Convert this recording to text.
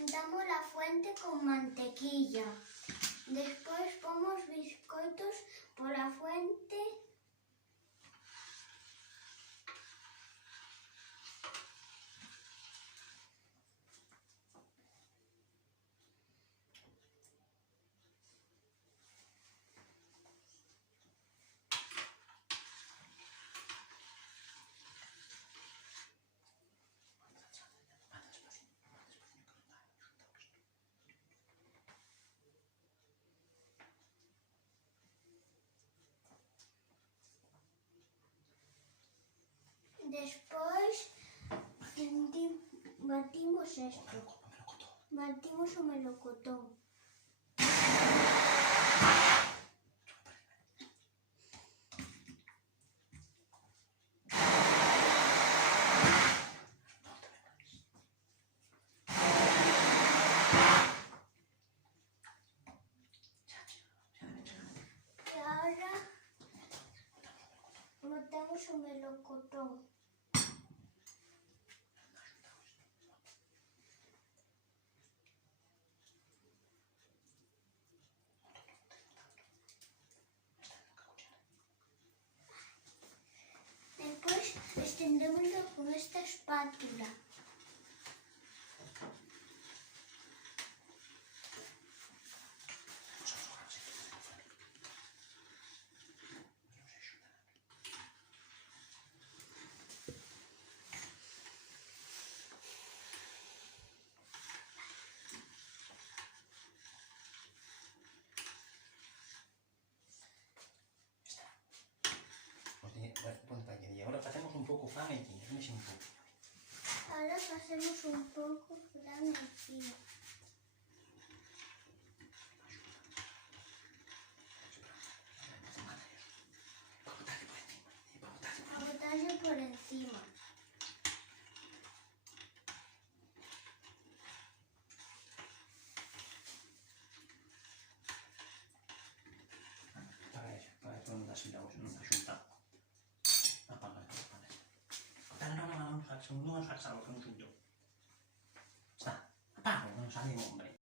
untamos la fuente con mantequilla. Después ponemos bizcoitos por la fuente. Después batimos esto. Batimos un melocotón. Y ahora botamos un melocotón. Después extendémoslo con esta espátula. Y ahora hacemos un poco flan aquí, un poco. Ahora hacemos un poco flan encima. A botarle por encima. Para que non xunta. Apaga. Non, que non xunto. Está, apago, non salimos, hombre.